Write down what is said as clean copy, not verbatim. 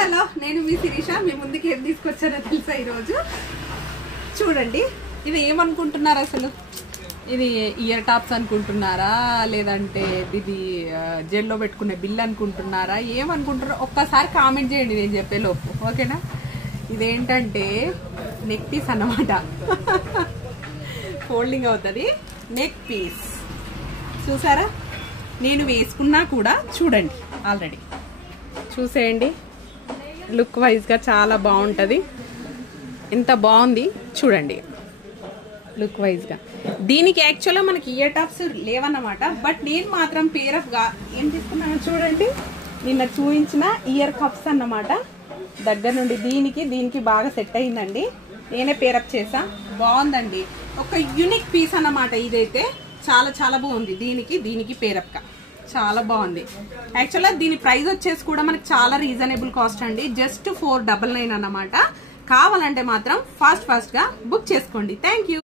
Hello, నేను మీ శిరీష. మీ ముందుకి ఏం తీసుకొచ్చారో తెలుసా ఈరోజు? చూడండి, ఇది ఏమనుకుంటున్నారు అసలు? ఇది ఇయర్ టాప్స్ అనుకుంటున్నారా, లేదంటే ఇది జెల్లో పెట్టుకునే బిల్ అనుకుంటున్నారా, ఏమనుకుంటారో ఒక్కసారి కామెంట్ చేయండి నేను చెప్పే లోపు, ఓకేనా? ఇదేంటంటే నెక్ పీస్ అన్నమాట. ఫోల్డింగ్ అవుతుంది నెక్ పీస్. చూసారా? నేను వేసుకున్నా కూడా చూడండి, ఆల్రెడీ చూసేయండి. లుక్ వైజ్గా చాలా బాగుంటుంది. ఎంత బాగుంది చూడండి లుక్ వైజ్గా. దీనికి యాక్చువల్గా మనకి ఇయర్ టాప్స్ లేవన్నమాట. బట్ నేను మాత్రం పేరఫ్గా ఏం తీసుకున్నాను చూడండి. నిన్న చూపించిన ఇయర్ కప్స్ అన్నమాట. దగ్గర నుండి దీనికి బాగా సెట్ అయిందండి. నేనే పేరప్ చేసా. బాగుందండి. ఒక యూనిక్ పీస్ అన్నమాట. ఇదైతే చాలా చాలా బాగుంది. దీనికి పేరప్గా చాలా బాగుంది. యాక్చువల్గా దీని ప్రైస్ వచ్చేసి కూడా మనకి చాలా రీజనబుల్ కాస్ట్ అండి. జస్ట్ 499 అన్నమాట. కావాలంటే మాత్రం ఫాస్ట్ గా బుక్ చేసుకోండి. Thank you.